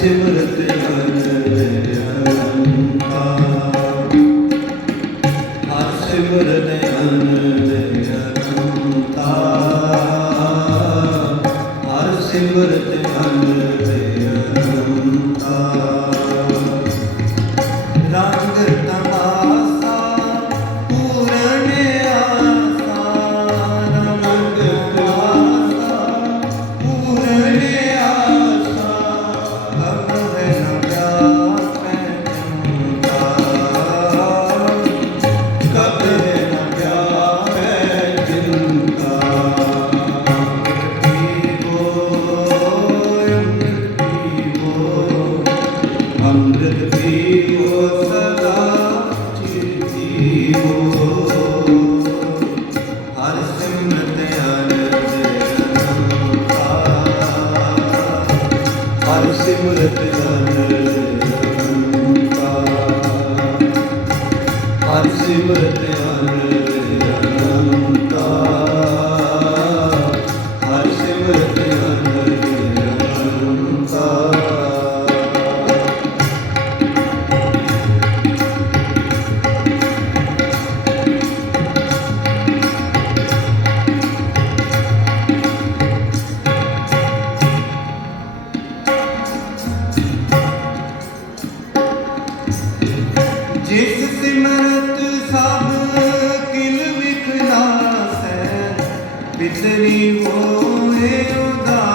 ਸਿਮਰਤ ਅਨੰਤਾ ਹਰ ਸਿਮਰਨ ਅਨੰਤਾ ਹਰ ਅੰਮ੍ਰਿਤ ਪੀਵੋ ਸਦਾ ਚਿਰ ਪੀਵੋ ਹਰ ਸਿਮਰਤ ਅਨੰਤਾ ਹਰ ਸਿਮਰਤ ਅਨੰਤਾ ਹਰ ਸਿਮਰਤ ਅਨੰਤਾ ਜਿਸ ਸਿਮਰਤ ਸਭ ਕਿਲ ਵਿਖਲਾਸੈ ਪਿਤਰੀ ਹੋਏ ਉਦਾਸ